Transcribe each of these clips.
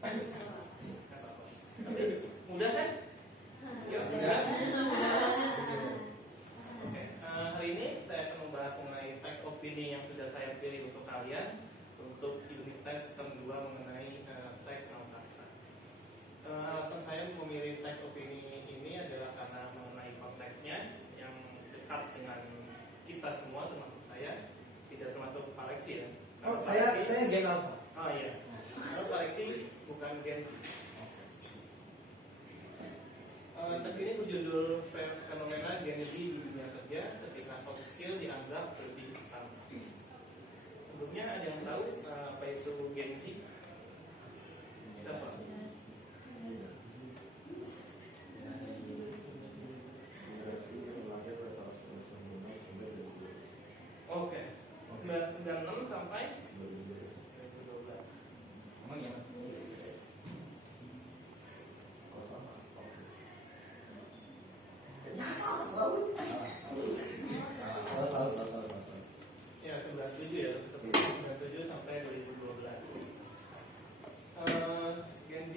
Tapi mudah kan? Ya, mudah. Oke, hari ini saya akan membahas mengenai teks opini yang sudah saya pilih untuk kalian untuk unit tes term 2 mengenai teks sastra. Alasan saya memilih teks opini ini adalah karena mengenai konteksnya yang dekat dengan kita semua, termasuk saya, tidak termasuk Pak Lexi ya. Oh, saya gen alpha. Oh iya. Kalau Pak Lexi bukan gen Z. Teks ini berjudul fenomena Gen Z di dunia kerja ketika soft skill dianggap lebih utama. Sebelumnya ada yang tahu apa itu Gen Z? Siapa? Oke, 96 sampai 2012. Emang ya? Ya, 97 ya, 97 sampai 2012. Gen Z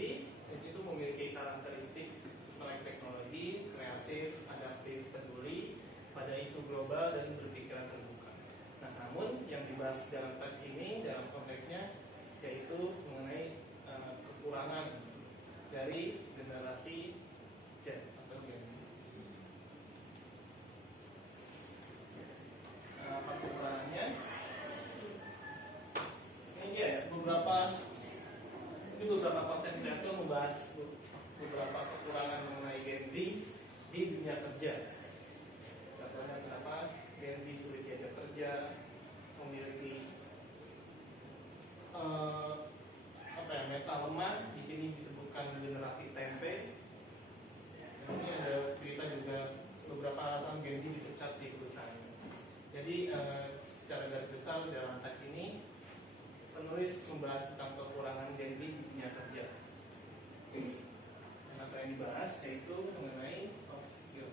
itu memiliki karakteristik melek teknologi, kreatif, adaptif, peduli pada isu global dan berpikiran terbuka. Nah, namun yang dibahas dalam teks ini dalam konteksnya yaitu mengenai kekurangan dari generasi Z atau Gen Z. Apa kekurangannya? Ini dia ya, beberapa konten kreator membahas beberapa kekurangan mengenai Gen Z di dunia kerja. Contohnya kenapa Gen Z sulit diajak kerja, memiliki mental lemah. Di sini disebutkan generasi tempe. Ini ada cerita juga beberapa alasan Gen Z dipecat di perusahaan. Jadi secara garis besar dalam teks ini penulis membahas tentang kekurangan Gen Z di dunia kerja. Yang akan dibahas yaitu mengenai soft skill.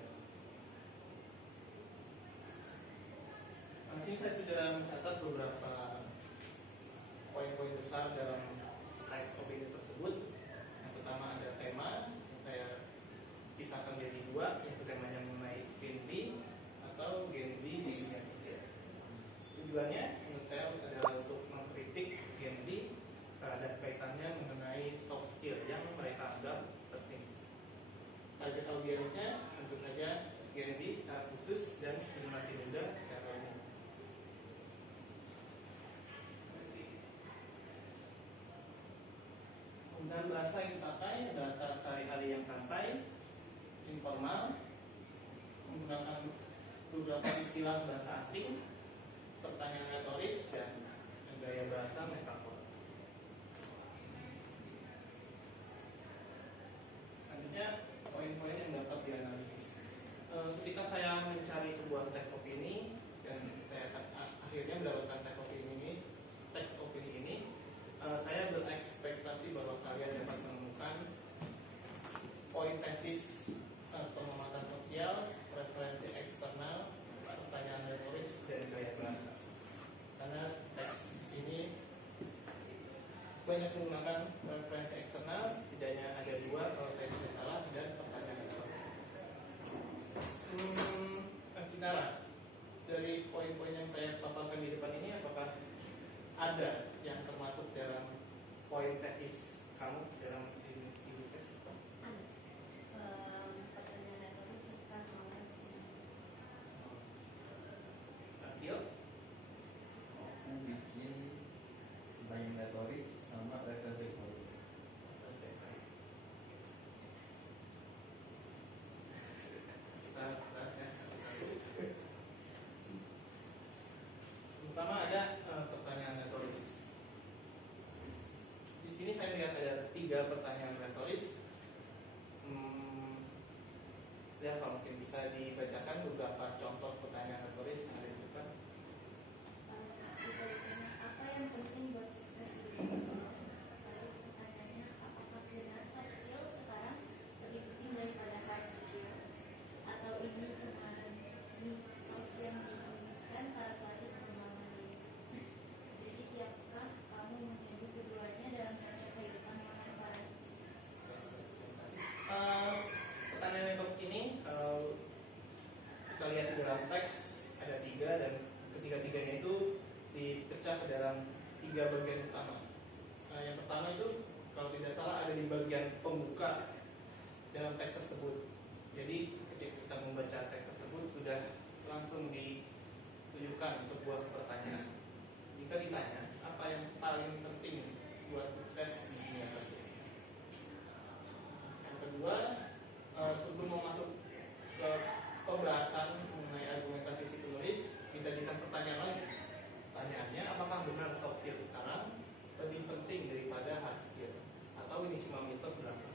Di sini saya sudah mencatat beberapa poin-poin besar dalam teks opini tersebut. Yang pertama ada tema yang saya pisahkan menjadi dua, yaitu temanya mengenai Gen Z atau Gen Z di dunia kerja. Tujuannya menurut saya adalah untuk mengkritik Gen Z terhadap kaitannya mengenai soft skill yang mereka anggap penting. Target audiensnya tentu saja Gen Z secara khusus dan generasi muda secara umum. Penggunaan bahasa yang dipakai bahasa sehari-hari yang santai, informal, menggunakan beberapa istilah bahasa asing, pertanyaan retoris, dan gaya bahasa metafor. Selanjutnya poin-poin yang dapat dianalisis. Ketika saya mencari sebuah teks opini dan saya akhirnya mendapatkan teks opini ini, saya berekspektasi bahwa kalian dapat menemukan poin tesis, pengamatan sosial, referensi eksternal, pertanyaan retoris, dan gaya bahasa. Karena teks ini banyak menggunakan referensi eksternal, setidaknya ada dua kalau saya tidak salah, dan pertanyaan retoris. Sekarang dari poin-poin yang saya paparkan di depan ini, apakah ada yang termasuk dalam poin tesis kamu dalam ini tes? Pertanyaan retoris serta pengamatan sosial. Akil? Aku bikin pertanyaan retoris sama referensi politik. Kita bahas ya. Pertama ada pertanyaan retoris. Di sini saya lihat ada 3 pertanyaan retoris. Deva mungkin bisa dibacakan beberapa contoh pertanyaan retoris yang ada di depan. Apa yang penting buat sukses di dunia? Lalu pertanyaannya, apakah benar soft skill sekarang lebih penting daripada hard skills? Atau ini cuma mitos yang diuniskan para pelatih pengembangan diri? Jadi siapkah kamu menjadi keduanya dalam satu kehidupan mahasiswa bagian pembuka dalam teks tersebut. Jadi ketika kita membaca teks tersebut sudah langsung ditujukan sebuah pertanyaan. Jika ditanya apa yang paling penting buat sukses di dunia kerja. Yang kedua, sebelum mau masuk ke pembahasan mengenai argumentasi si penulis, bisa jadikan pertanyaan lagi. Pertanyaannya, apakah benar soft skill sekarang lebih penting daripada hard skill? Atau ini cuma mitos belaka?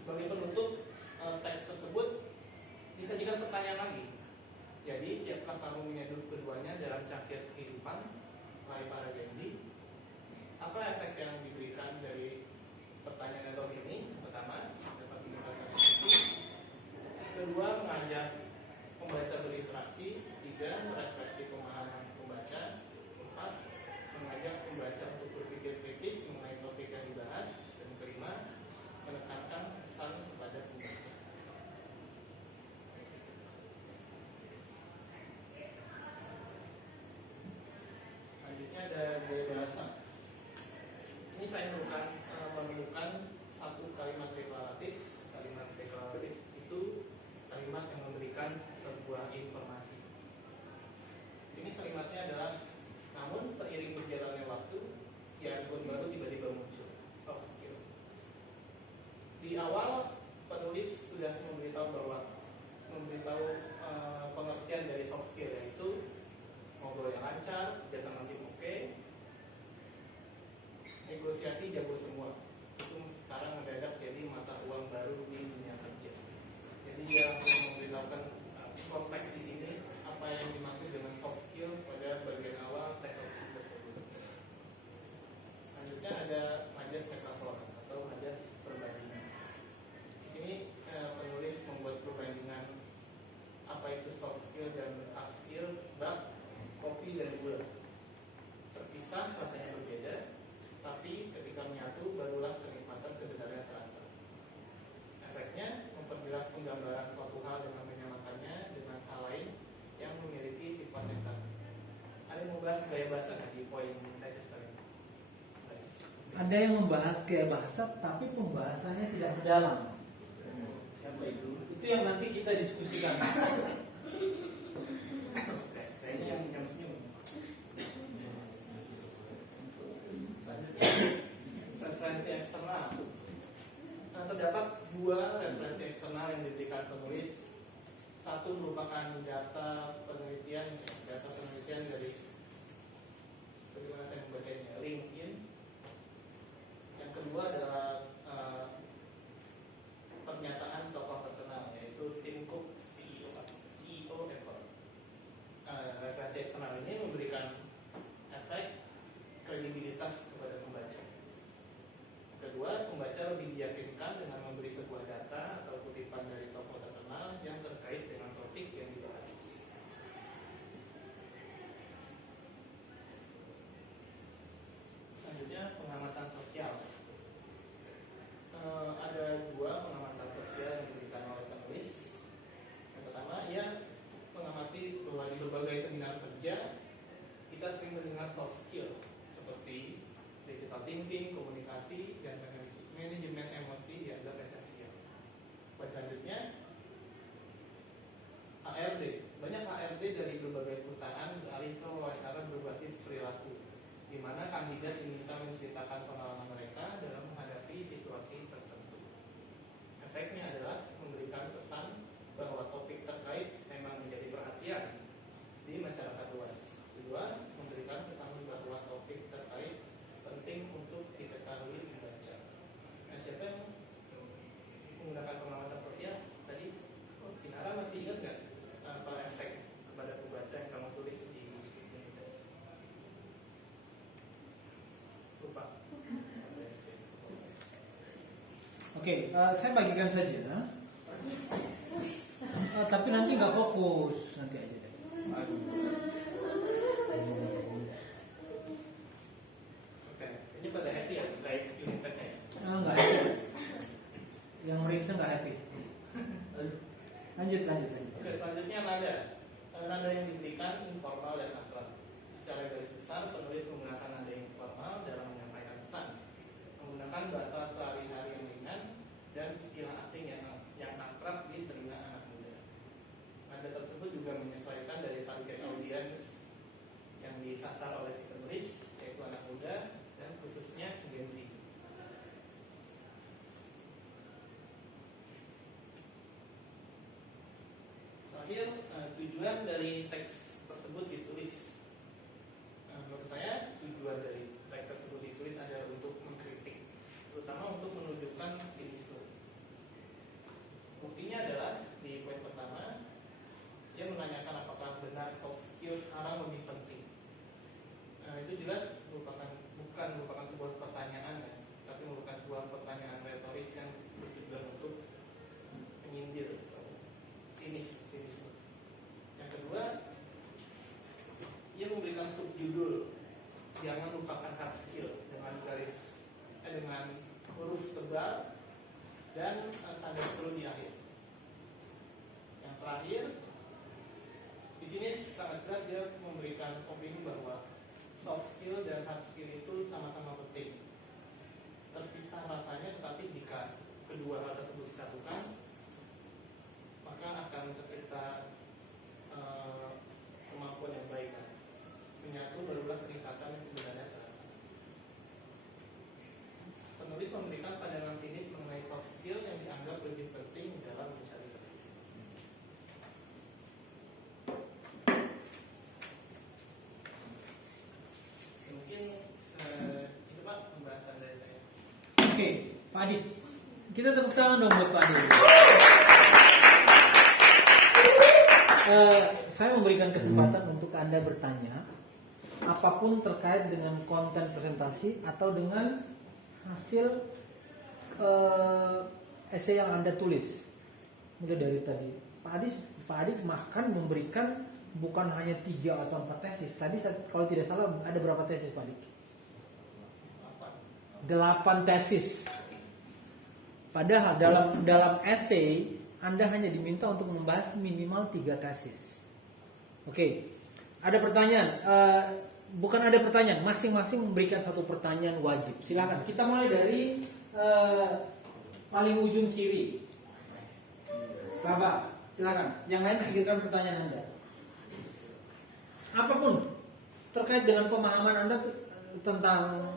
Sebagai penutup teks tersebut, disajikan pertanyaan lagi. Jadi, siapkah kamu menyadap keduanya dalam cangkir kehidupan? Mulai para Gen Z. Apa efek yang diberikan dari pertanyaan atau ini? Pertama, dapat meningkatkan empati. Kedua, mengajak pembaca berinteraksi. Tiga, merefleksi pemahaman pembaca. Empat, mengajak pembaca untuk berpikir kritis mengenai topik yang dibahas. Dan kelima, menekankan pesan kepada pembaca. Selanjutnya ada gaya bahasa. Ini saya menemukan satu kalimat deklaratif. Kalimat deklaratif itu kalimat yang memberikan sebuah informasi. Sini kalimatnya adalah, namun seiring berjalannya waktu, jargon baru tiba-tiba muncul. Soft skill. Di awal penulis sudah memberitahu pengertian dari soft skill, yaitu ngobrol yang lancar, kerjasama tim oke, negosiasi jago semua. Itu sekarang mendadak jadi mata uang baru di dunia kerja. Jadi dia memberitahukan konteks di sini apa yang dimaksud dengan soft skill pada bagian awal teks tersebut. Selanjutnya ada majas metafor atau majas perbandingan. Di sini penulis membuat perbandingan apa itu soft skill dan hard skill, bab kopi dan gula. Terpisah rasanya berbeda, tapi ketika menyatu barulah kenikmatan sebenarnya terasa. Efeknya memperjelas penggambaran suatu hal dengan menyamakannya dengan hal lain yang memiliki sifat yang sama. Ada yang membahas gaya bahasa nggak di poin tesis kali ini? Ada yang membahas gaya bahasa, tapi pembahasannya tidak mendalam. Apa itu? Itu yang nanti kita diskusikan. Kayaknya yang senyum-senyum. Selanjutnya, referensi eksternal. Nah, terdapat dua referensi eksternal yang diberikan penulis. Satu merupakan data penelitian dari, bagaimana saya membacanya, LinkedIn. Yang kedua adalah pernyataan tokoh terkenal, yaitu Tim Cook, CEO Apple. Referensi eksternal ini memberikan efek kredibilitas kepada pembaca. Kedua, pembaca lebih diyakinkan dengan memberi sebuah data atau kutipan dari tokoh terkenal yang terkait dengan topik yang dibahas. Selanjutnya, pengamatan sosial. Ada dua pengamatan sosial yang diberikan oleh penulis. Yang pertama, ia mengamati bahwa di berbagai seminar kerja kita sering mendengar soft skill seperti digital thinking, komunikasi, dan manajemen emosi dianggap esensial. Selanjutnya, HRD. Banyak HRD dari berbagai perusahaan beralih ke wawancara berbasis perilaku, di mana kandidat diminta menceritakan pengalaman mereka dalam menghadapi situasi tertentu. Efeknya adalah memberikan pesan bahwa topik terkait memang menjadi perhatian di masyarakat luas. Kedua, memberikan pesan bahwa topik terkait penting untuk diketahui pembaca. Nah, siapa yang menggunakan pengamatan sosial tadi? Kinara masih ingat nggak apa efek kepada pembaca yang kamu tulis di tes? Lupa. Oke, saya bagikan saja. Tapi nanti nggak fokus, nanti aja deh. Oke, ini pada happy ya setelah unit tesnya ya? Nggak happy. Yang meriksa nggak happy. Lanjut. Oke, selanjutnya nada yang diberikan informal dan akrab. Secara garis besar, penulis menggunakan nada informal dalam menyampaikan pesan, menggunakan bahasa sehari-hari yang terakhir, tujuan dari teks tersebut ditulis. Menurut saya tujuan dari teks tersebut ditulis adalah untuk mengkritik, terutama untuk menunjukkan sinisme. Buktinya adalah di poin pertama, dia menanyakan apakah benar soft skill sekarang lebih penting. Itu jelas bukan merupakan sebuah pertanyaan, ya, tapi merupakan sebuah pertanyaan retoris yang bertujuan untuk menyindir, sinisme. Yang kedua, ia memberikan subjudul jangan lupakan hard skill dengan huruf tebal dan tanda seru di akhir. Yang terakhir, di sini sangat jelas dia memberikan opini bahwa soft skill dan hard skill itu sama-sama penting. Terpisah rasanya, tetapi jika kedua hal tersebut disatukan, maka akan tercipta kemampuan yang baik. Menyatu barulah peningkatan yang sebenarnya terasa. Penulis memberikan pandangan sinis mengenai soft skill yang dianggap lebih penting dalam mencari rezeki. Mungkin itu Pak pembahasan dari saya. Oke, Pak Adit. Kita tepuk tangan dong buat Pak Adit. Saya memberikan kesempatan untuk Anda bertanya apapun terkait dengan konten presentasi atau dengan hasil esai yang Anda tulis. Mulai dari tadi Pak Adit bahkan memberikan bukan hanya 3 atau 4 tesis. Tadi kalau tidak salah ada berapa tesis Pak Adit? 8 tesis. Padahal dalam esai Anda hanya diminta untuk membahas minimal 3 tesis. Oke, ada pertanyaan? Bukan ada pertanyaan, masing-masing memberikan satu pertanyaan wajib. Silakan. Kita mulai dari paling ujung kiri. Bapak, silakan. Yang lain pikirkan pertanyaan Anda. Apapun terkait dengan pemahaman Anda tentang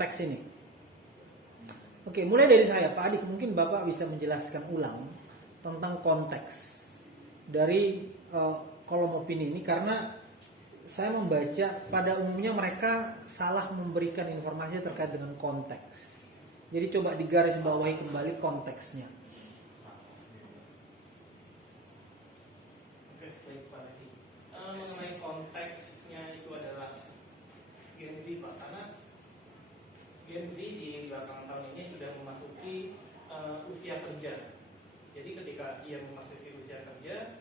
teks ini. Oke, mulai dari saya, Pak Adik. Mungkin Bapak bisa menjelaskan ulang tentang konteks dari kolom opini ini, karena saya membaca pada umumnya mereka salah memberikan informasi terkait dengan konteks. Jadi coba digarisbawahi kembali konteksnya. Oke, baik Pak Nasi. Mengenai konteksnya itu adalah Gen Z Pak, karena Gen Z di belakang tahun ini sudah memasuki usia kerja. Jadi ketika ia memasuki usia kerja,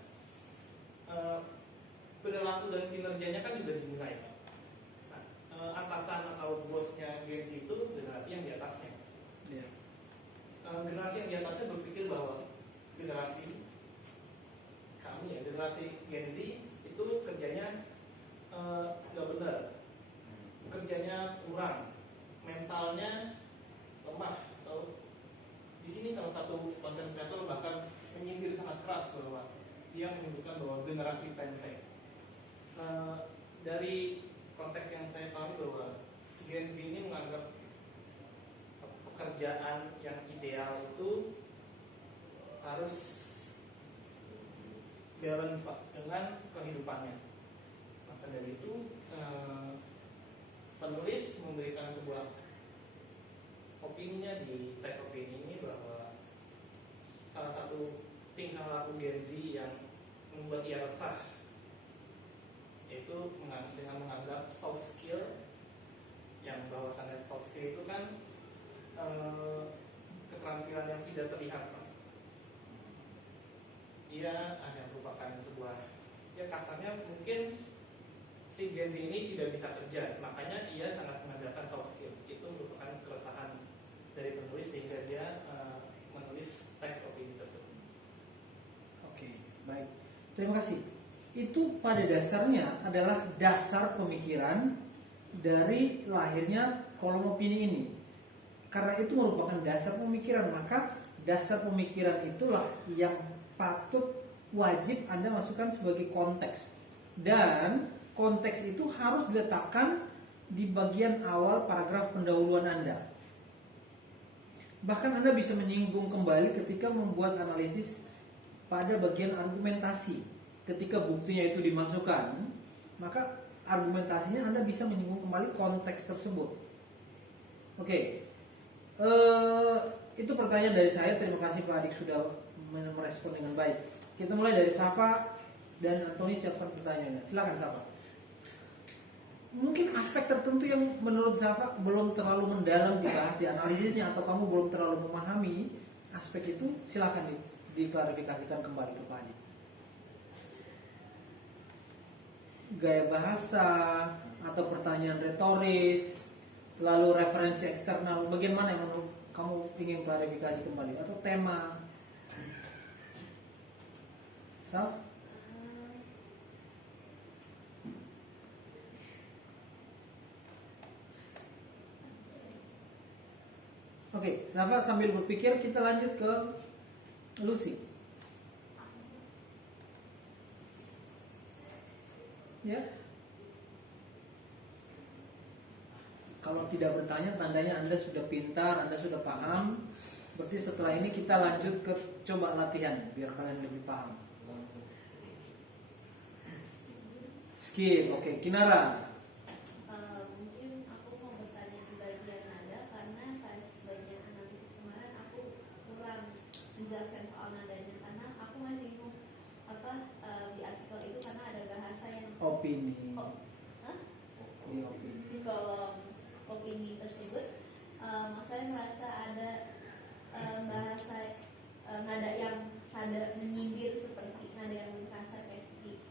perilaku dan kinerjanya kan juga dinilai. Nah, atasan atau bosnya Gen Z itu generasi yang di atasnya. Ya. Generasi yang di atasnya berpikir bahwa generasi kami, generasi Gen Z itu kerjanya nggak benar, kerjanya kurang, mentalnya lemah. Atau di sini salah satu konten kreator bahkan menyindir sangat keras bahwa dia menyebutkan bahwa generasi tempe. Dari konteks yang saya pahami bahwa Gen Z ini menganggap pekerjaan yang ideal itu harus balance Pak dengan kehidupannya. Maka dari itu penulis memberikan sebuah opininya di teks opini ini bahwa salah satu tingkah laku Gen Z yang membuat ia resah yaitu dengan menganggap soft skill, yang bahwasannya soft skill itu kan keterampilan yang tidak terlihat Pak. Ia hanya merupakan sebuah, ya kasarnya mungkin si Gen Z ini tidak bisa kerja, makanya ia sangat mengandalkan soft skill. Itu merupakan keresahan dari penulis sehingga dia menulis teks opini tersebut. Oke, baik. Terima kasih. Itu pada dasarnya adalah dasar pemikiran dari lahirnya kolom opini ini. Karena itu merupakan dasar pemikiran, maka dasar pemikiran itulah yang patut wajib Anda masukkan sebagai konteks. Dan konteks itu harus diletakkan di bagian awal paragraf pendahuluan Anda. Bahkan Anda bisa menyinggung kembali ketika membuat analisis pada bagian argumentasi. Ketika buktinya itu dimasukkan, maka argumentasinya Anda bisa menyinggung kembali konteks tersebut. Oke. Itu pertanyaan dari saya. Terima kasih Pak Adik sudah merespon dengan baik. Kita mulai dari Safa dan Antoni, siapkan pertanyaannya. Silakan Safa. Mungkin aspek tertentu yang menurut Safa belum terlalu mendalam dibahas di analisisnya, atau kamu belum terlalu memahami aspek itu, silakan diklarifikasikan kembali ke Pak Adik. Gaya bahasa atau pertanyaan retoris, lalu referensi eksternal, bagaimana yang menurut kamu ingin klarifikasi kembali, atau tema? Saf? Oke, Safa sambil berpikir, kita lanjut ke Lucy. Ya. Kalau tidak bertanya, tandanya Anda sudah pintar, Anda sudah paham. Berarti setelah ini kita lanjut ke coba latihan, biar kalian lebih paham. Skip, oke. Kinara. Mungkin aku mau bertanya di bagian nada, karena pas bagian analisis kemarin aku kurang menjelaskan soal nadanya, karena aku masih bingung di artikel itu, karena ada bahasa yang Opini. Hah? Di opini. Di kolom opini tersebut, saya merasa ada bahasa nada yang nada menyindir, seperti nada yang kasar kayak seperti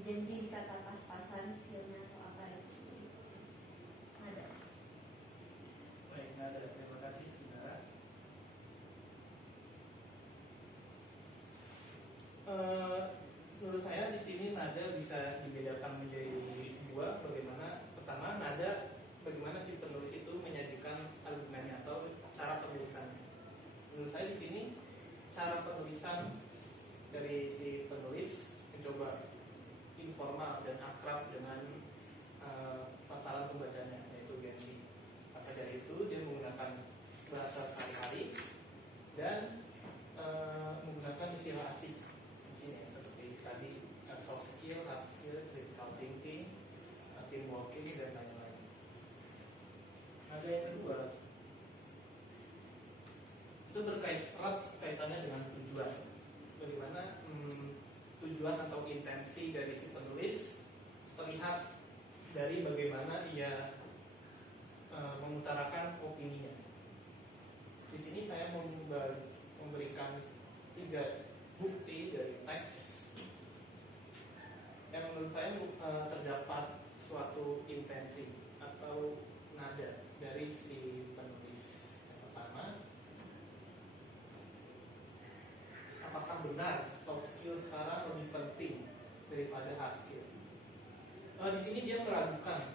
janji kata pas-pasan istilahnya, atau apa itu nada. Baik, nada. Terima kasih Kinara. Menurut saya di sini nada bisa dibedakan menjadi dua. Bagaimana pertama, nada bagaimana si penulis itu menyajikan argumennya atau cara penulisannya. Menurut saya di sini cara penulisan dari si penulis mencoba informal dan akrab dengan sasaran pembacanya, yaitu Gen Z. Maka dari itu dia menggunakan bahasa sehari-hari dan menggunakan istilah asik di sini, seperti tadi soft skill, hard skill, critical thinking, team working dan lain-lain. Ada yang kedua, itu erat kaitannya dengan tujuan. Bagaimana tujuan atau intensi dari si penulis terlihat dari bagaimana ia mengutarakan opininya. Di sini saya memberikan 3 bukti dari teks yang menurut saya terdapat suatu intensi atau nada dari si penulis. Yang pertama, apakah benar soft skill sekarang lebih penting daripada hard skill? Di sini dia meragukan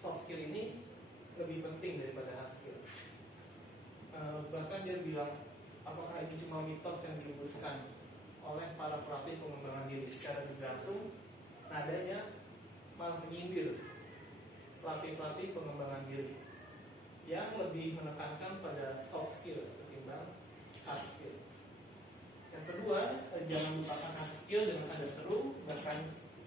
soft skill ini lebih penting daripada hard skill. Bahkan dia bilang, apakah ini cuma mitos yang dihembuskan oleh para pelatih pengembangan diri? Secara tidak langsung, nadanya malah menyindir pelatih-pelatih pengembangan diri yang lebih menekankan pada soft skill ketimbang hard skill. Yang kedua, jangan lupakan hard skill dengan ada seru, bahkan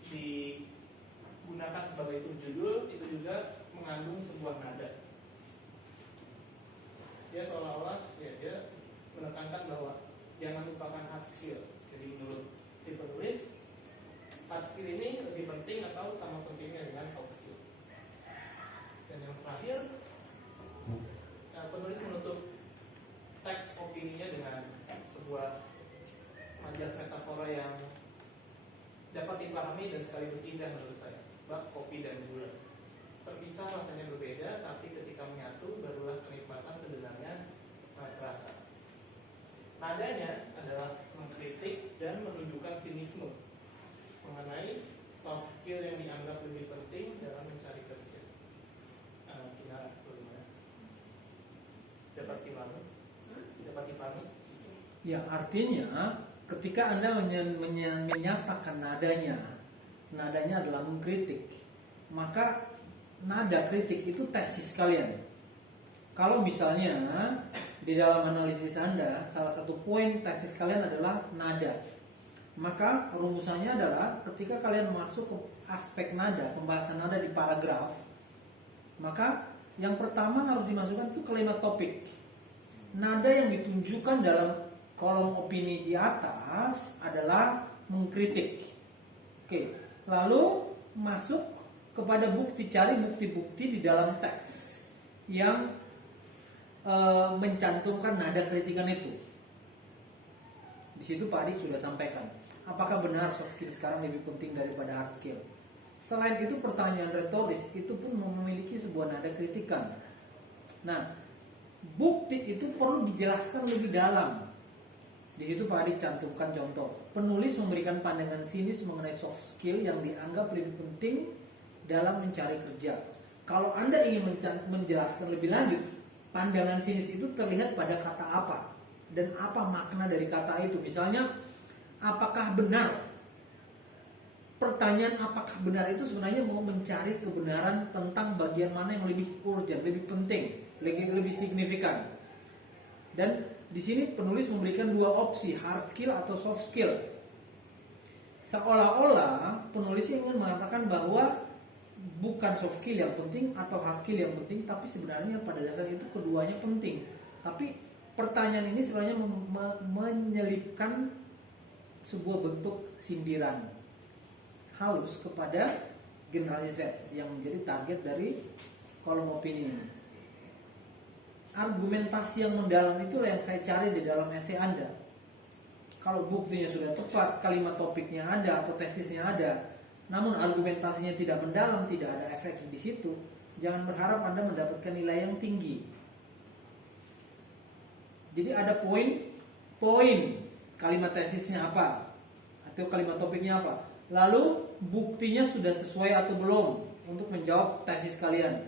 digunakan sebagai subjudul, itu juga mengandung sebuah nada. Dia seolah-olah dia menekankan bahwa jangan lupakan hard skill. Jadi menurut si penulis, hard skill ini lebih penting atau sama pentingnya dengan soft skill. Dan yang terakhir, penulis menutup teks opininya dengan sebuah majas metafora yang dapat dipahami dan sekaligus indah menurut saya. Bak, kopi dan gula terpisah rasanya berbeda, tapi ketika menyatu barulah kenikmatan sebenarnya terasa. Nadanya adalah mengkritik dan menunjukkan sinisme mengenai soft skill yang dianggap lebih penting dalam mencari kerja. Kinara, bagaimana? Dapat dipahami? Ya, artinya ketika Anda menyatakan nadanya adalah mengkritik, maka nada kritik itu tesis kalian. Kalau misalnya di dalam analisis Anda salah satu poin tesis kalian adalah nada, maka rumusannya adalah ketika kalian masuk ke aspek nada, pembahasan nada di paragraf, maka yang pertama harus dimasukkan itu kalimat topik. Nada yang ditunjukkan dalam kolom opini di atas adalah mengkritik. Oke, lalu masuk kepada bukti, cari bukti-bukti di dalam teks yang mencantumkan nada kritikan itu. Di situ Pak Adi sudah sampaikan, apakah benar soft skill sekarang lebih penting daripada hard skill? Selain itu pertanyaan retoris itu pun memiliki sebuah nada kritikan. Nah, bukti itu perlu dijelaskan lebih dalam. Di situ Pak Adi cantumkan contoh, penulis memberikan pandangan sinis mengenai soft skill yang dianggap lebih penting dalam mencari kerja. Kalau Anda ingin menjelaskan lebih lanjut, pandangan sinis itu terlihat pada kata apa dan apa makna dari kata itu. Misalnya, apakah benar? Pertanyaan apakah benar itu sebenarnya mau mencari kebenaran tentang bagian mana yang lebih urgent, lebih penting, lebih signifikan. Dan di sini penulis memberikan dua opsi, hard skill atau soft skill. Seolah-olah penulis ingin mengatakan bahwa bukan soft skill yang penting atau hard skill yang penting, tapi sebenarnya pada dasarnya itu keduanya penting. Tapi pertanyaan ini sebenarnya menyelipkan sebuah bentuk sindiran halus kepada generasi Z yang menjadi target dari kolom opini ini. Argumentasi yang mendalam itulah yang saya cari di dalam esai Anda. Kalau buktinya sudah tepat, kalimat topiknya ada atau tesisnya ada, namun argumentasinya tidak mendalam, tidak ada efek di situ, jangan berharap Anda mendapatkan nilai yang tinggi. Jadi ada poin kalimat tesisnya apa atau kalimat topiknya apa, lalu buktinya sudah sesuai atau belum untuk menjawab tesis kalian,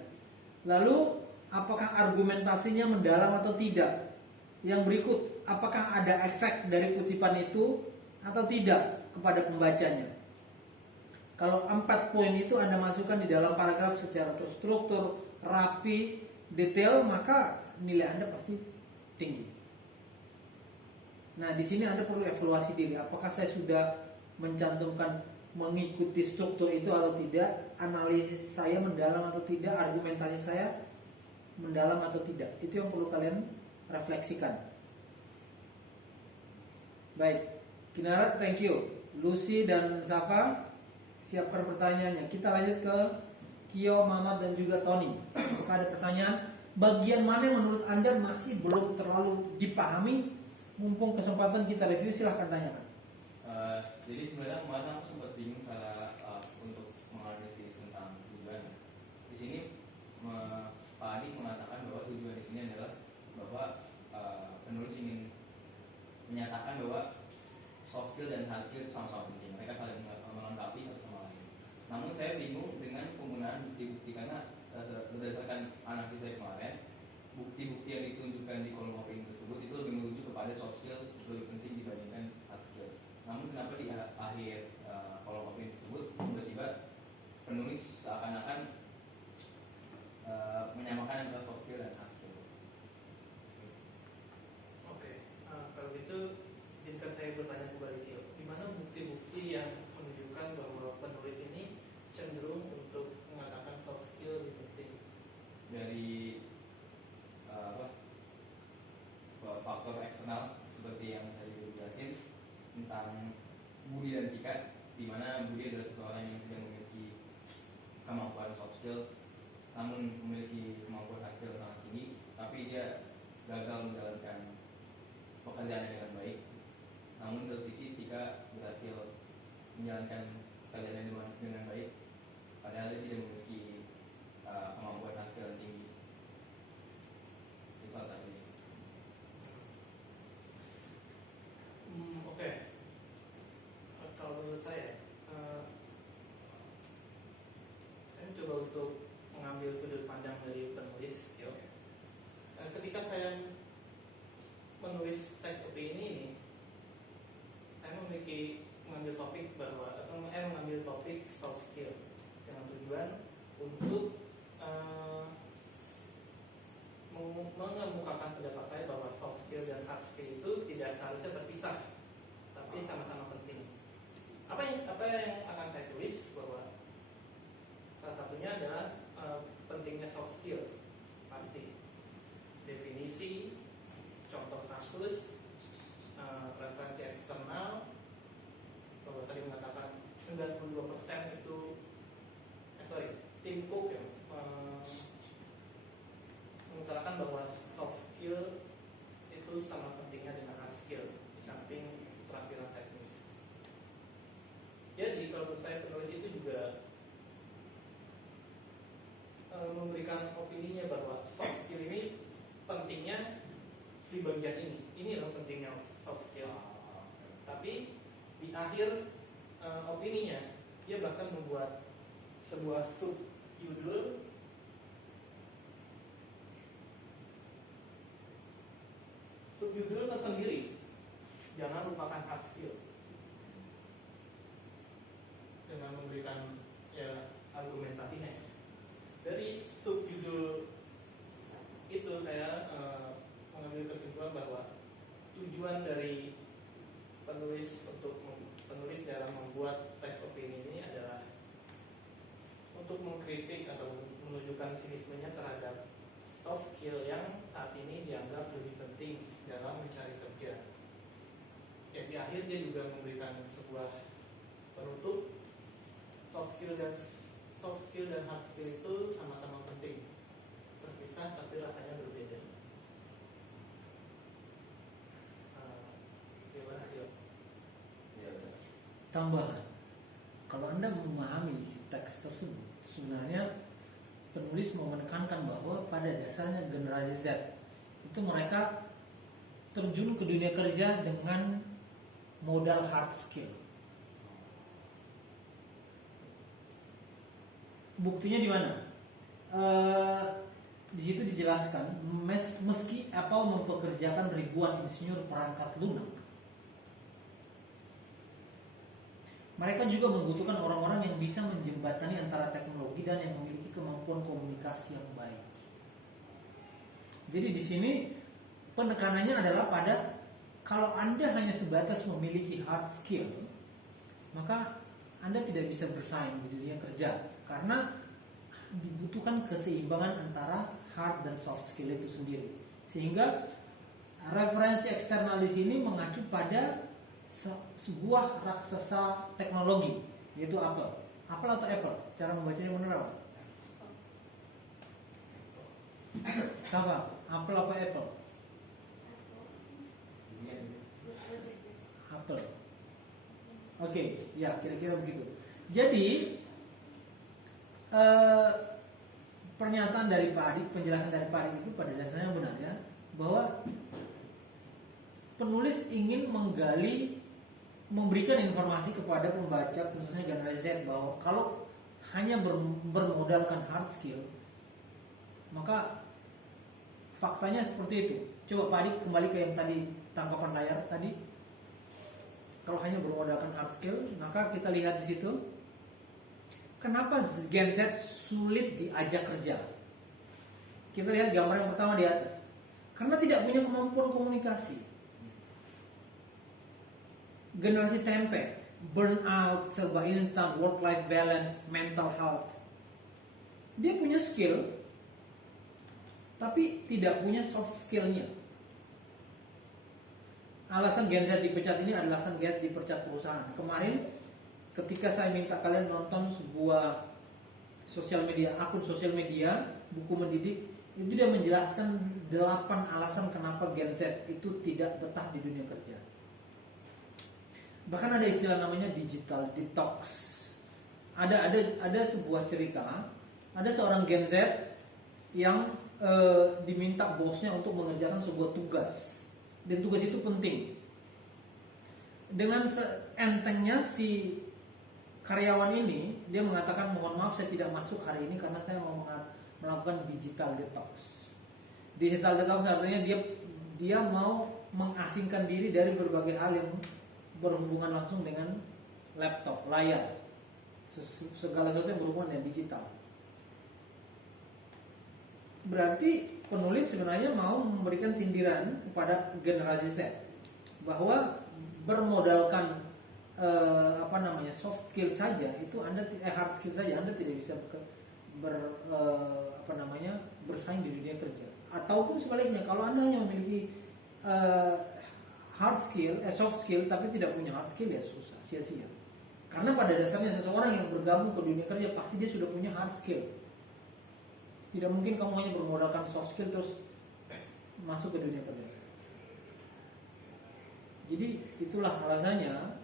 lalu apakah argumentasinya mendalam atau tidak. Yang berikut, apakah ada efek dari kutipan itu atau tidak kepada pembacanya. Kalau 4 poin itu Anda masukkan di dalam paragraf secara terstruktur, rapi, detail, maka nilai Anda pasti tinggi. Nah, di sini Anda perlu evaluasi diri, apakah saya sudah mencantumkan mengikuti struktur itu atau tidak, analisis saya mendalam atau tidak, argumentasi saya mendalam atau tidak. Itu yang perlu kalian refleksikan. Baik, Kinara, thank you. Lucy dan Safa, siapkan pertanyaannya. Kita lanjut ke Kio, Mamat, dan juga Tony. Apakah ada pertanyaan? Bagian mana yang menurut Anda masih belum terlalu dipahami? Mumpung kesempatan kita review, silahkan tanyakan. Jadi sebenarnya kemarin aku sempat bingung cara untuk menganalisis tentang tujuan. Di sini Pak Adi mengatakan bahwa tujuan di sini adalah bahwa penulis ingin menyatakan bahwa soft skill dan hard skill sama-sama penting. Mereka saling melengkapi satu sama lain. Namun saya bingung dengan penggunaan bukti-bukti karena berdasarkan analisis saya kemarin, bukti-bukti yang ditunjukkan di kolom opini tersebut itu lebih menuju kepada soft skill lebih penting dibandingkan hard skill. Namun kenapa di akhir kolom opini tersebut tiba-tiba penulis seakan-akan menyamakan antara soft skill dan hard skill? Oke, kalau gitu izinkan saya bertanya kembali Kio, di mana bukti-bukti yang menunjukkan bahwa penulis ini cenderung untuk mengatakan soft skill lebih penting? Dari faktor eksternal seperti yang tadi dijelasin tentang Budi dan Tika, di mana Budi adalah seseorang yang tidak memiliki kemampuan soft skill namun memiliki kemampuan hard skill sangat tinggi, tapi dia gagal menjalankan pekerjaannya dengan baik. Namun dari sisi Tika berhasil menjalankan pekerjaannya dengan baik, padahal dia tidak memiliki kemampuan hard skill yang tinggi. Itu salah satunya. Oke. Kalau menurut saya coba untuk mengambil sudut pandang dari penulis. Ketika saya menulis teks opini ini, saya mengambil topik mengambil topik soft skill dengan tujuan untuk hard skill itu tidak seharusnya terpisah, tapi sama-sama penting. Apa yang akan saya tulis bahwa salah satunya adalah pentingnya soft skill, pasti definisi, contoh kasus, referensi eksternal. Kalau tadi mengatakan 92% itu Tim Cook ya, mengutarakan bahwa soft skill itu sama pentingnya dengan hard skill di samping keterampilan teknis. Jadi kalau menurut saya penulis itu juga memberikan opininya bahwa soft skill ini pentingnya di bagian ini. Ini loh pentingnya soft skill. Tapi di akhir opininya dia bahkan membuat sebuah subjudul tersendiri, jangan lupakan hard skill, dengan memberikan ya argumentasinya. Dari subjudul itu saya mengambil kesimpulan bahwa tujuan dari penulis dalam membuat teks opini ini adalah untuk mengkritik atau menunjukkan sinismenya terhadap soft skill yang saat ini dianggap lebih penting dalam mencari kerja. Ya, di akhir dia juga memberikan sebuah penutup, soft skill dan hard skill itu sama-sama penting, terpisah tapi rasanya berbeda. Gimana sih? Tambahan, kalau Anda memahami isi teks tersebut, sebenarnya penulis mau menekankan bahwa pada dasarnya generasi Z itu mereka terjun ke dunia kerja dengan modal hard skill. Buktinya di mana? Di situ dijelaskan, meski Apple mempekerjakan ribuan insinyur perangkat lunak, mereka juga membutuhkan orang-orang yang bisa menjembatani antara teknologi dan yang memiliki kemampuan komunikasi yang baik. Jadi di sini penekanannya adalah pada kalau Anda hanya sebatas memiliki hard skill, maka Anda tidak bisa bersaing di dunia kerja karena dibutuhkan keseimbangan antara hard dan soft skill itu sendiri. Sehingga referensi eksternal di sini mengacu pada sebuah raksasa teknologi, yaitu Apple. Apple atau Apple? Cara membacanya benar apa? Siapa? Apple apa Apple? Apple. Oke, ya kira-kira begitu. Jadi pernyataan dari Pak Adik, penjelasan dari Pak Adik itu pada dasarnya benar ya, bahwa penulis ingin memberikan informasi kepada pembaca khususnya generasi Z bahwa kalau hanya bermodalkan hard skill, maka faktanya seperti itu. Coba Pak Adik kembali ke yang tadi tangkapan layar tadi. Kalau hanya bermodalkan hard skill, maka kita lihat di situ kenapa Gen Z sulit diajak kerja. Kita lihat gambar yang pertama di atas. Karena tidak punya kemampuan komunikasi. Generasi tempe, burnout, serba instan, work-life balance, mental health. Dia punya skill, tapi tidak punya soft skillnya. Alasan Gen Z dipecat ini adalah alasan Gen Z dipecat perusahaan. Kemarin ketika saya minta kalian nonton sebuah akun sosial media, buku mendidik, itu dia menjelaskan 8 alasan kenapa Gen Z itu tidak betah di dunia kerja. Bahkan ada istilah namanya digital detox. Ada sebuah cerita, ada seorang Gen Z yang diminta bosnya untuk mengerjakan sebuah tugas, dan tugas itu penting. Dengan entengnya si karyawan ini dia mengatakan, mohon maaf saya tidak masuk hari ini karena saya mau melakukan digital detox. Digital detox artinya dia mau mengasingkan diri dari berbagai hal yang berhubungan langsung dengan laptop, layar, segala sesuatu yang berhubungan dengan digital. Berarti penulis sebenarnya mau memberikan sindiran kepada generasi Z bahwa bermodalkan soft skill saja itu Anda hard skill saja Anda tidak bisa bersaing di dunia kerja. Ataupun sebaliknya, kalau Anda hanya memiliki soft skill tapi tidak punya hard skill, ya susah, sia-sia. Karena pada dasarnya seseorang yang bergabung ke dunia kerja pasti dia sudah punya hard skill. Tidak mungkin kamu hanya bermodalkan soft skill terus masuk ke dunia kerja. Jadi itulah alasannya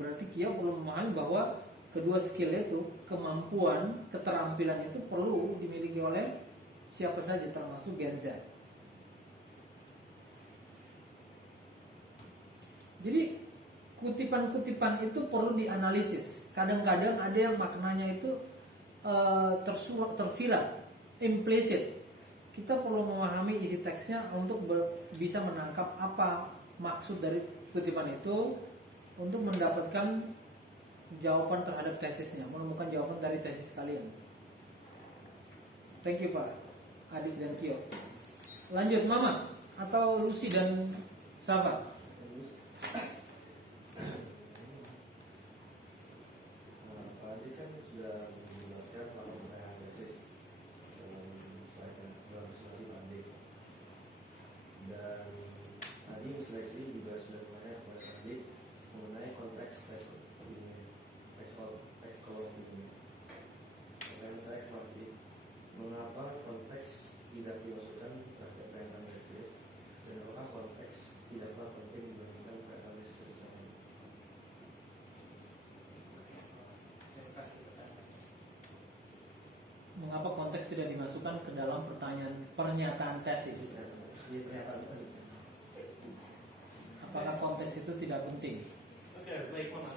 berarti Kia perlu memahami bahwa kedua skill itu, kemampuan, keterampilan itu perlu dimiliki oleh siapa saja termasuk Gen Z. Jadi kutipan-kutipan itu perlu dianalisis. Kadang-kadang ada yang maknanya itu tersirat, implicit. Kita perlu memahami isi teksnya untuk bisa menangkap apa maksud dari kutipan itu untuk mendapatkan jawaban terhadap tesisnya, menemukan jawaban dari tesis kalian. Thank you Pak Adik dan Kio. Lanjut Mama atau Lucy dan Safa. Pak Adi kan sudah menjelaskan kalau analisis slide yang presentasi Pak Adi, dan tadi seleksi juga sudah banyak oleh Pak Adi mengenai konteks ekskol ini. Dan saya Pak Adi, mengapa konteks tidak dimasukkan terhadap analisis, dan apakah konteks tidaklah penting dibandingkan analisis sesuatu? Mengapa konteks tidak dimasukkan ke dalam pernyataan tesis? Apakah konteks itu tidak penting? Oke, baik Mama.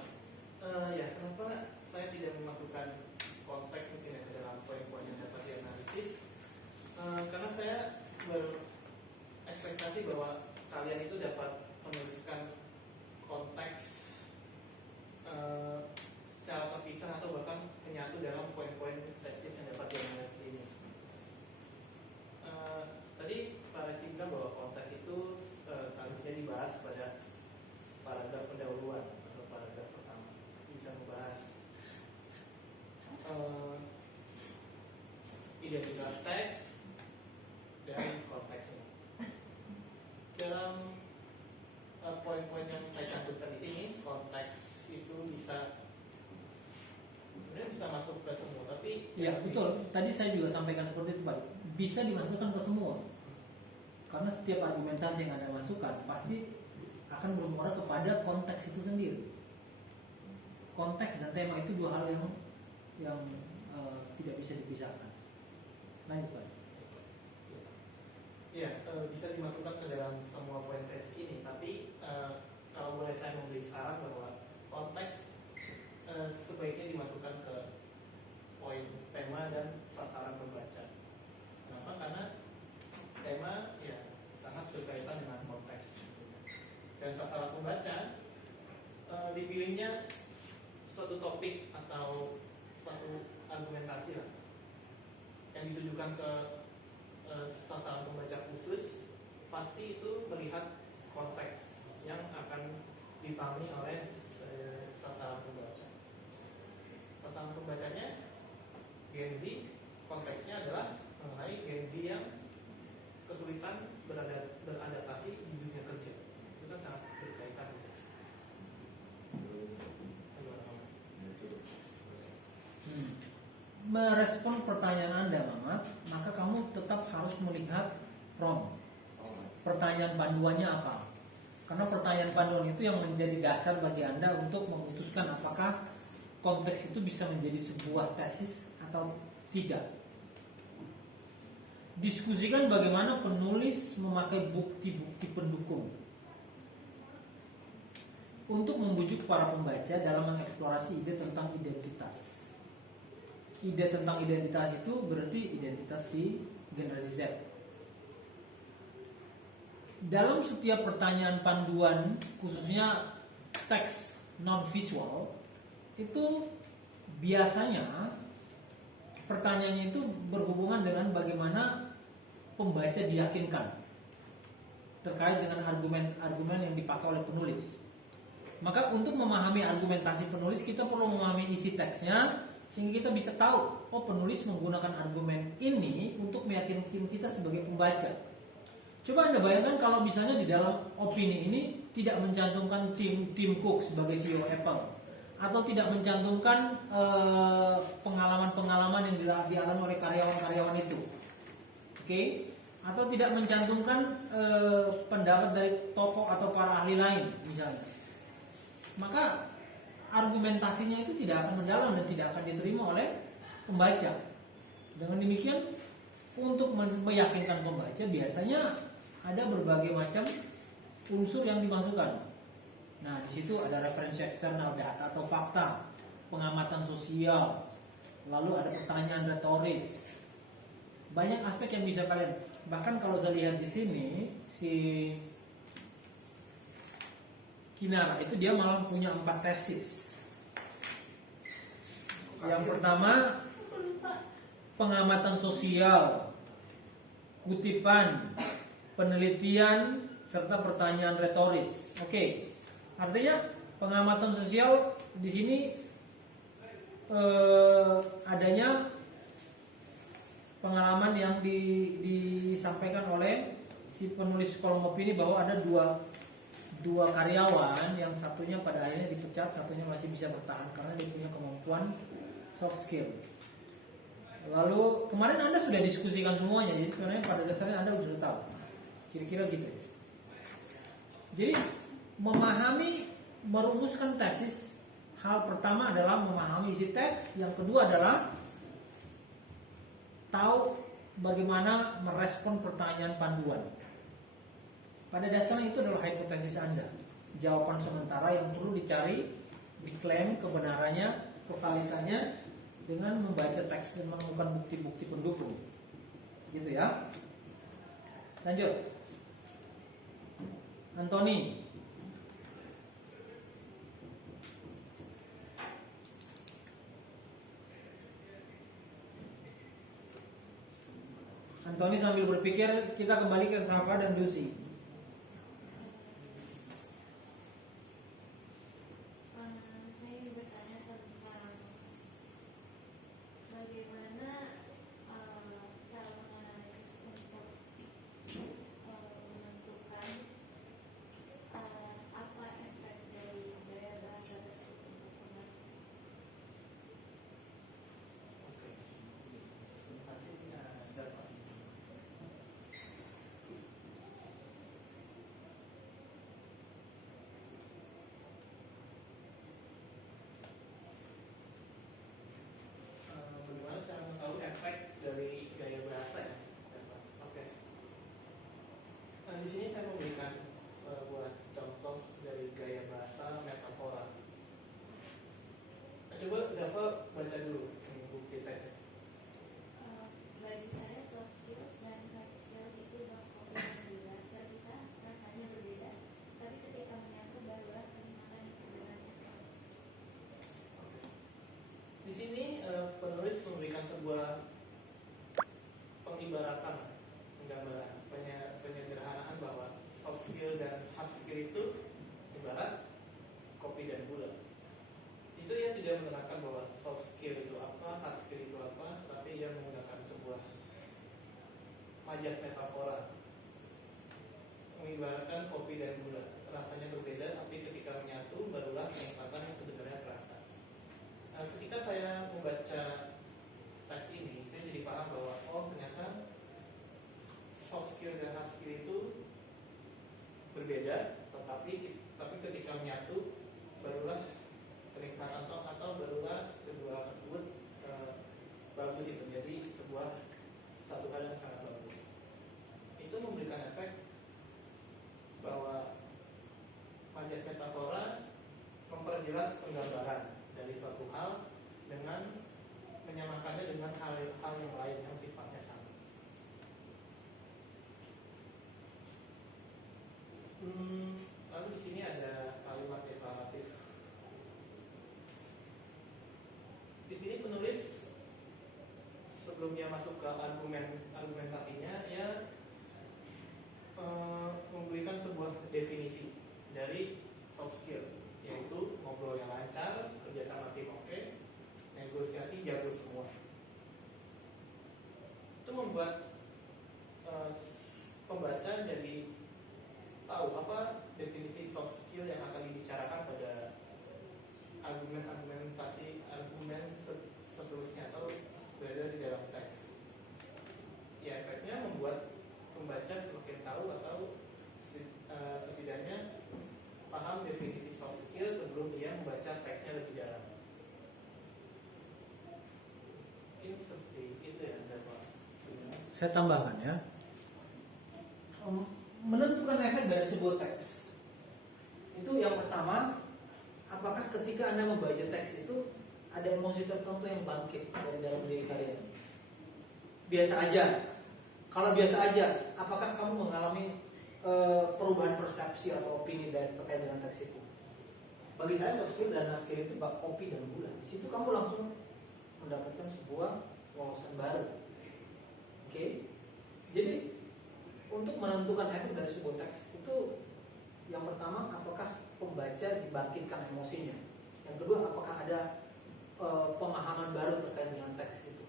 Ya, kenapa saya tidak memasukkan konteks mungkin ya ke dalam poin-poin yang dapat dianalisis? Karena saya berekspektasi bahwa kalian itu dapat menuliskan konteks secara terpisah atau bahkan menyatu dalam poin-poin tesis yang dapat dianalisis ini. Tadi Pak Resi bilang bahwa konteks itu seharusnya dibahas pada paragraf pendahuluan atau paragraf pertama, bisa membahas identitas teks dan konteksnya. Dalam poin-poin yang saya cantumkan di sini, konteks itu bisa sebenarnya bisa masuk ke semua, tapi Ya betul. Tadi saya juga sampaikan seperti itu Pak. Bisa dimasukkan ke semua. Karena setiap argumentasi yang Anda masukkan pasti akan bermuara kepada konteks itu sendiri. Konteks dan tema itu dua hal yang tidak bisa dipisahkan. Lanjut Pak. ya bisa dimasukkan ke dalam semua poin tes ini. Tapi kalau boleh saya memberi saran bahwa konteks sebaiknya dimasukkan ke poin tema dan sasaran pembaca. Kenapa? Karena tema ya sangat berkaitan dengan konteks. Dan sasaran pembaca dipilihnya suatu topik atau suatu argumentasi lah yang ditujukan ke sasaran pembaca khusus, pasti itu melihat konteks yang akan dipahami oleh sasaran pembaca. Sasaran pembacanya Gen Z, konteksnya adalah mengenai Gen Z yang kesulitan beradaptasi di dunia kerja. Itu kan sangat berkaitan. Merespon pertanyaan Anda, Mamat, maka kamu tetap harus melihat prompt. Pertanyaan panduannya apa? Karena pertanyaan panduan itu yang menjadi dasar bagi Anda untuk memutuskan apakah konteks itu bisa menjadi sebuah tesis atau tidak. Diskusikan bagaimana penulis memakai bukti-bukti pendukung untuk membujuk para pembaca dalam mengeksplorasi ide tentang identitas. Ide tentang identitas itu berarti identitas si generasi Z. Dalam setiap pertanyaan panduan, khususnya teks non-visual, itu biasanya pertanyaannya itu berhubungan dengan bagaimana pembaca diyakinkan terkait dengan argumen-argumen yang dipakai oleh penulis. Maka untuk memahami argumentasi penulis, kita perlu memahami isi teksnya sehingga kita bisa tahu, oh penulis menggunakan argumen ini untuk meyakinkan kita sebagai pembaca. Coba Anda bayangkan kalau misalnya di dalam opini ini tidak mencantumkan Tim Cook sebagai CEO Apple, atau tidak mencantumkan pengalaman-pengalaman yang dialami oleh karyawan-karyawan itu, oke? Atau tidak mencantumkan pendapat dari tokoh atau para ahli lain misalnya, maka argumentasinya itu tidak akan mendalam dan tidak akan diterima oleh pembaca. Dengan demikian, untuk meyakinkan pembaca biasanya ada berbagai macam unsur yang dimasukkan. Nah, di situ ada referensi eksternal, data atau fakta, pengamatan sosial, lalu ada pertanyaan retoris. Banyak aspek yang bisa kalian. Bahkan kalau saya lihat di sini, si Kinara itu dia malah punya 4 tesis. Yang pertama, pengamatan sosial, kutipan, penelitian, serta pertanyaan retoris. Oke, artinya pengamatan sosial di sini adanya pengalaman yang disampaikan oleh si penulis kolom opini bahwa ada dua karyawan, yang satunya pada akhirnya dipecat, satunya masih bisa bertahan karena dia punya kemampuan soft skill. Lalu kemarin Anda sudah diskusikan semuanya, jadi sebenarnya pada dasarnya Anda sudah tahu. Kira-kira gitu. Jadi memahami, merumuskan tesis, hal pertama adalah memahami isi teks, yang kedua adalah tahu bagaimana merespon pertanyaan panduan. Pada dasarnya itu adalah hipotesis Anda, jawaban sementara yang perlu dicari, diklaim kebenarannya, kevalitannya dengan membaca teks dan menemukan bukti-bukti pendukung. Gitu ya. Lanjut. Anthony. Anthony sambil berpikir, kita kembali ke Safa dan Lucy. Saya ingin bertanya tentang bagaimana cara menganalisis untuk menentukan apa efek dari gaya bahasa tersebut untuk pembaca. Oke. Terima kasih, Java. Bagaimana cara mengetahui efek dari gaya bahasa ya? Oke. Nah, di sini saya memberikan sebuah contoh dari gaya bahasa metafora. Nah, coba Java baca dulu ini bukti teksnya. Bagi saya soft skills dan hard skills itu dua kopi yang berbeda, terpisah, rasanya berbeda, tapi ketika menyatu barulah kenikmatan yang sebenarnya terasa. Di sini penulis memberikan sebuah pengibaratan, penggambaran, penyederhanaan bahwa soft skill dan hard skill itu ibarat kopi dan gula. Itu ia tidak menerangkan bahwa soft skill itu apa, hard skill itu apa, tapi ia menggunakan sebuah majas metafora, mengibaratkan kopi dan gula. Rasanya berbeda, tapi ketika menyatu barulah kenikmatan yang sebenarnya terasa. Nah, ketika saya membaca teks ini, saya jadi paham bahwa oh ternyata soft skill dan hard skill itu berbeda, tetapi ketika menyatu barulah kenikmatan atau barulah kedua tersebut bagus, itu menjadi sebuah satu hal yang sangat bagus. Itu memberikan efek bahwa majas metafora memperjelas penggambaran dari suatu hal dengan menyamakannya dengan hal yang lain yang sifatnya sama. Lalu di sini ada kalimat deklaratif. Di sini penulis sebelum dia masuk ke argumentasinya, ya saya tambahkan ya. Menentukan efek dari sebuah teks itu yang pertama, apakah ketika Anda membaca teks itu ada emosi tertentu yang bangkit dari dalam diri kalian? Biasa aja. Kalau biasa aja, apakah kamu mengalami perubahan persepsi atau opini terkait dengan teks itu? Bagi saya soft skill dan hard skill itu bak kopi dan gula. Di situ kamu langsung mendapatkan sebuah wawasan baru. Oke? Jadi untuk menentukan efek dari sebuah teks itu yang pertama, apakah pembaca dibangkitkan emosinya? Yang kedua, apakah ada pemahaman baru terkait dengan teks itu?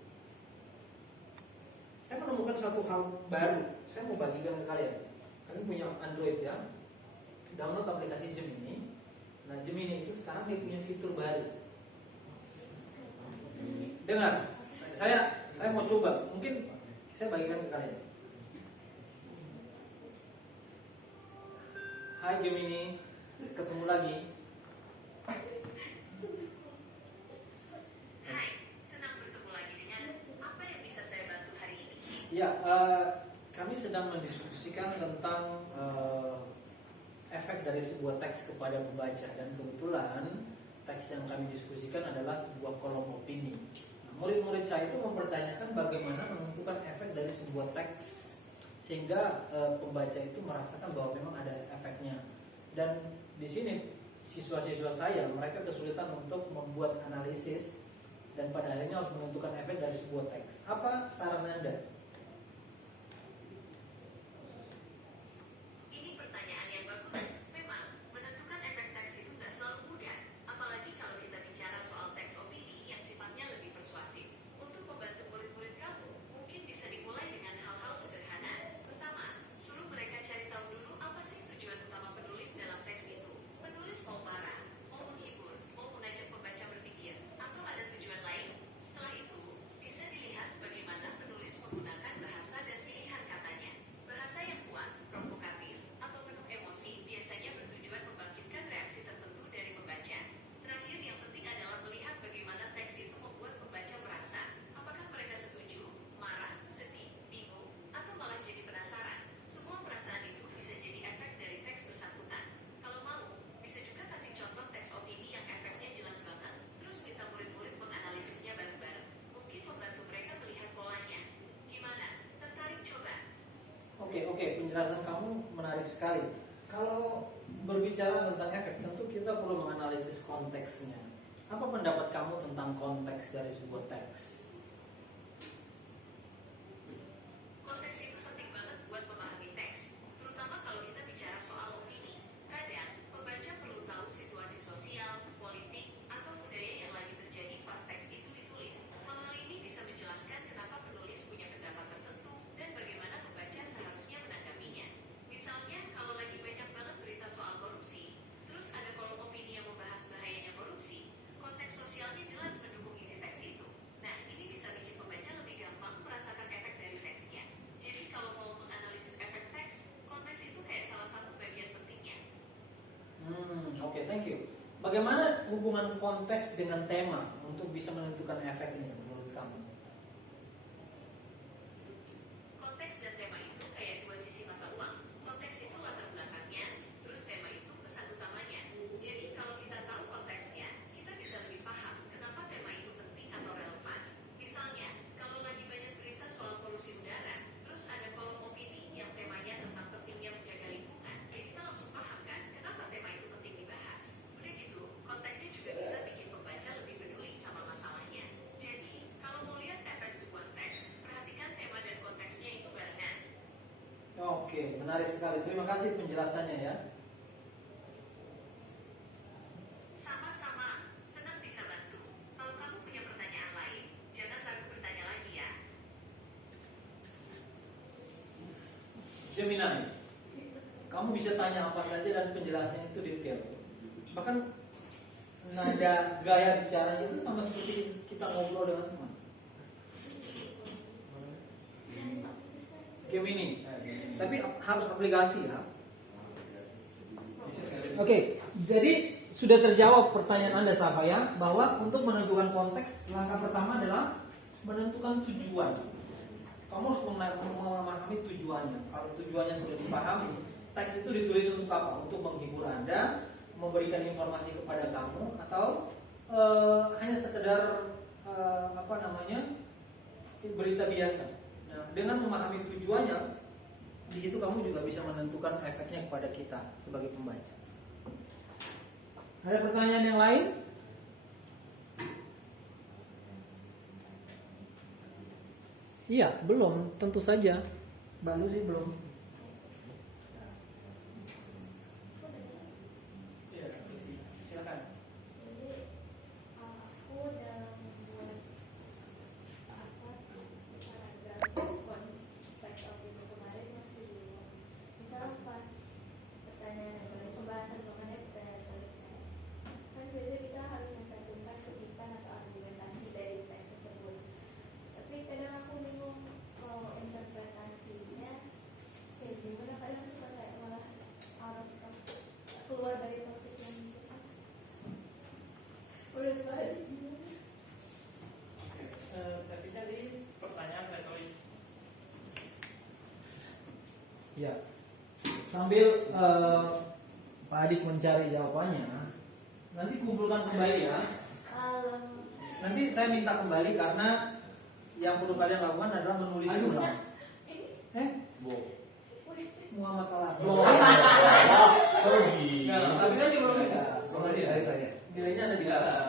Saya menemukan satu hal baru. Saya mau bagikan ke kalian. Kalian punya Android ya? Download aplikasi Gemini. Nah, Gemini itu sekarang dia punya fitur baru. Dengar, saya mau coba. Mungkin saya bagikan ke kalian. Hai Gemini, ketemu lagi. Hai, senang bertemu lagi dengan apa yang bisa saya bantu hari ini? Ya, kami sedang mendiskusikan tentang efek dari sebuah teks kepada pembaca, dan kebetulan teks yang kami diskusikan adalah sebuah kolom opini. Nah, murid-murid saya itu mempertanyakan bagaimana menentukan efek dari sebuah teks sehingga pembaca itu merasakan bahwa memang ada efeknya. Dan di sini siswa-siswa saya mereka kesulitan untuk membuat analisis dan pada akhirnya harus menentukan efek dari sebuah teks. Apa saran Anda? Ini pertanyaan yang bagus. Memang, menentukan efek teks itu nggak selalu mudah. Apalagi kalau kita bicara soal teks opini yang sifatnya lebih persuasif. Untuk membantu murid-murid kamu, mungkin bisa dimulai dengan hal-hal sederhana. Pertama, suruh mereka cari tahu dulu apa sih tujuan utama penulis dalam teks itu. Penulis mau marah, mau menghibur, mau mengajak pembaca berpikir, atau ada tujuan lain. Setelah itu, bisa dilihat bagaimana penulis menggunakan bahasa dan pilihan katanya. Bahasa yang kuat, provokatif, atau penuh emosi biasanya bertujuan membangkitkan reaksi tertentu dari pembaca. Terakhir, yang penting adalah melihat bagaimana teks itu membuat pembaca merasa. Apakah mereka setuju, marah, sedih, bingung, atau malah jadi penasaran. Semua perasaan itu bisa jadi efek dari teks bersangkutan. Kalau mau, bisa juga kasih contoh teks opini yang efeknya jelas banget, terus minta murid-murid menganalisisnya bareng-bareng. Mungkin membantu mereka melihat polanya. Gimana? Tertarik coba? Oke, penjelasan kamu menarik sekali. Kalau berbicara tentang efek, tentu kita perlu menganalisis konteksnya. Apa pendapat kamu tentang konteks dari sebuah teks? Konteks itu penting banget buat memahami teks, terutama kalau kita bicara soal opini. Kadang, pembaca perlu tahu situasi sosial, politik, atau budaya yang lagi terjadi pas teks itu ditulis. Hal-hal ini bisa menjelaskan kenapa penulis punya pendapat tertentu dan bagaimana pembaca seharusnya menanggapinya. Misalnya, kalau lagi banyak banget berita soal korupsi, terus ada kolom opini yang membahas bahayanya korupsi, konteks sosialnya jelas mendukung isi teks itu. Nah, ini bisa bikin pembaca lebih gampang merasakan efek dari teksnya. Jadi kalau mau menganalisis efek teks, konteks itu kayak salah satu bagian pentingnya. Oke, thank you. Bagaimana hubungan konteks dengan tema untuk bisa menentukan efeknya menurut kamu? Konteks dan tema itu kayak dua sisi mata uang. Konteks itu latar belakangnya, terus tema itu pesan utamanya. Jadi kalau kita tahu konteksnya, kita bisa lebih paham kenapa tema itu penting atau relevan. Misalnya, kalau lagi banyak berita soal polusi udara, terus ada kolom opini yang temanya tentang pentingnya menjaga lingkungan, ya kita langsung paham kan kenapa tema itu penting dibahas. Udah gitu, konteksnya juga bisa bikin pembaca lebih peduli sama masalahnya. Jadi, kalau mau lihat efek sebuah teks, perhatikan tema dan konteksnya itu barengan. Oke, menarik sekali. Terima kasih penjelasannya ya. Sama-sama, senang bisa bantu. Kalau kamu punya pertanyaan lain, jangan ragu bertanya lagi ya. Gemini, kamu bisa tanya apa saja dan penjelasannya itu detail. Bahkan nada gaya bicaranya itu sama seperti kita ngobrol dengan teman. Gemini, tapi harus aplikasi ya. Oke, jadi sudah terjawab pertanyaan Anda Safa ya, bahwa untuk menentukan konteks langkah pertama adalah menentukan tujuan. kamu harus memahami tujuannya. Kalau tujuannya sudah dipahami, teks itu ditulis untuk apa? Untuk menghibur Anda, memberikan informasi kepada kamu, atau hanya sekedar berita biasa. Nah, dengan memahami tujuannya, di situ kamu juga bisa menentukan efeknya kepada kita sebagai pembaca. Ada pertanyaan yang lain? Iya, belum, tentu saja. Baru sih belum. Iya, silakan. Jadi aku dalam membuat paragraf respons teks itu kemarin masih belum. Misal pas pertanyaan yang tulis pembahasan mengenai pertanyaan tulis kan biasanya kita harus mencantumkan kutipan atau argumentasi dari teks tersebut. Tapi kadang aku bingung kalau interpretasinya kayak gimana, kadang suka kayak malah out of keluar dari topik yang kita udah balik gimana? Tapi tadi pertanyaan retoris. Ya, sambil Pak Adik mencari jawabannya, nanti kumpulkan kembali ya. Nanti saya minta kembali karena yang perlu kalian lakukan adalah menulis ulang. Muhammad Alat. Sorry. Nah, tapi kan juga beda. Nilainya ada di dalam.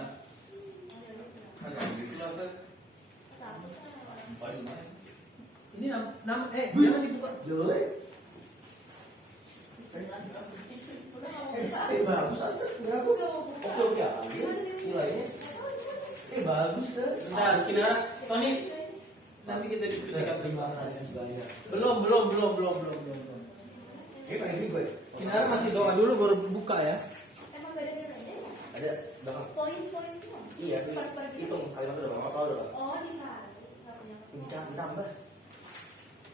Ini nama jangan dibuka. Jelek. Bagus Asep. Aku oke aja. Nilainya. Bagus ya. Nah, kira Tony nanti kita diskusikan. Terima kasih banyak. Belum. Ini paling gue. Kinar masih doa dulu baru buka ya. Emang beda-bedanya ya? Ada belakang. Poin-poinnya? Iya, hitung kalimat udah bang. Apa udah bang? Oh, dikasih. Nggak punya poin. Ditambah.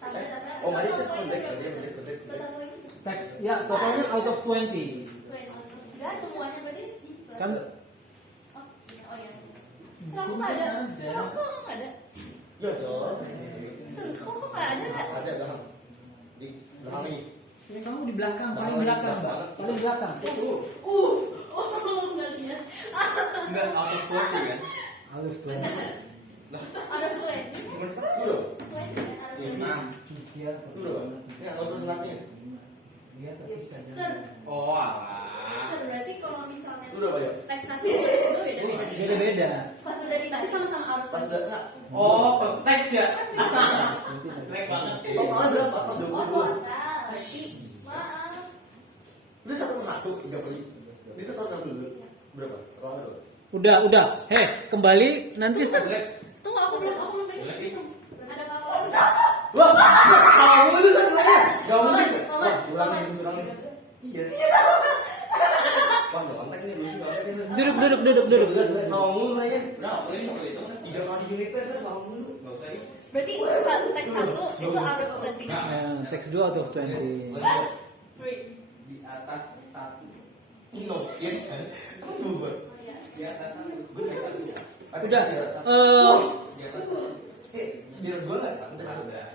Tambah. Oh, nggak ada sih. Total Bedek. total poin. Teks ya totalnya out of 20. Enggak, semuanya berarti plus. Kan Oh iya. Serok nggak ada? Serok kok nggak ada? Ya coba. Serok kok nggak ada? Ada bang. Di belakang nih. ini kamu di belakang, paling belakang, Mbak. Itu di belakang. Oh, nggak lihat. Enggak out of 40 kan? Halus tuh. Ada poin. Udah. Poin ada poin. 6. Iya. Udah bang. Ini nggak usah senasinya. Iya, tapi saja. Ser, Oh, alah. ser berarti kalau misalnya Udah banyak. teks satu teks dua beda-beda. Beda-beda. Pas udah ditanya sama-sama out of Pas poin. udah. Oh, konteks ya. Nanti Jelek banget. Total berapa? Oh, 20. total. Maaf. Itu 1/1 3 kali. Itu 1 dulu. Berapa? Total berapa? Udah. Heh, kembali nanti Tunggu, aku belum hitung. Ada apa? Wah, sama lu sebenarnya. Gak mungkin. Mama, Wah, curang mama. nih, curang nih. Iya. Wah, gak kontak nih, lu sih gak kontak nih. duduk. Udah sebenarnya sama mulu nanya. Udah, boleh nih, boleh itu. 3 kali unit tes sama mulu. Enggak usah nih. Berarti satu teks satu itu out of 20. teks 2 out of 20. Di atas 1. Kilo, iya kan? Kamu berubah. Di atas 1. Gue naik 1. Udah. Di atas 1. Biar gue lah, kan? Udah.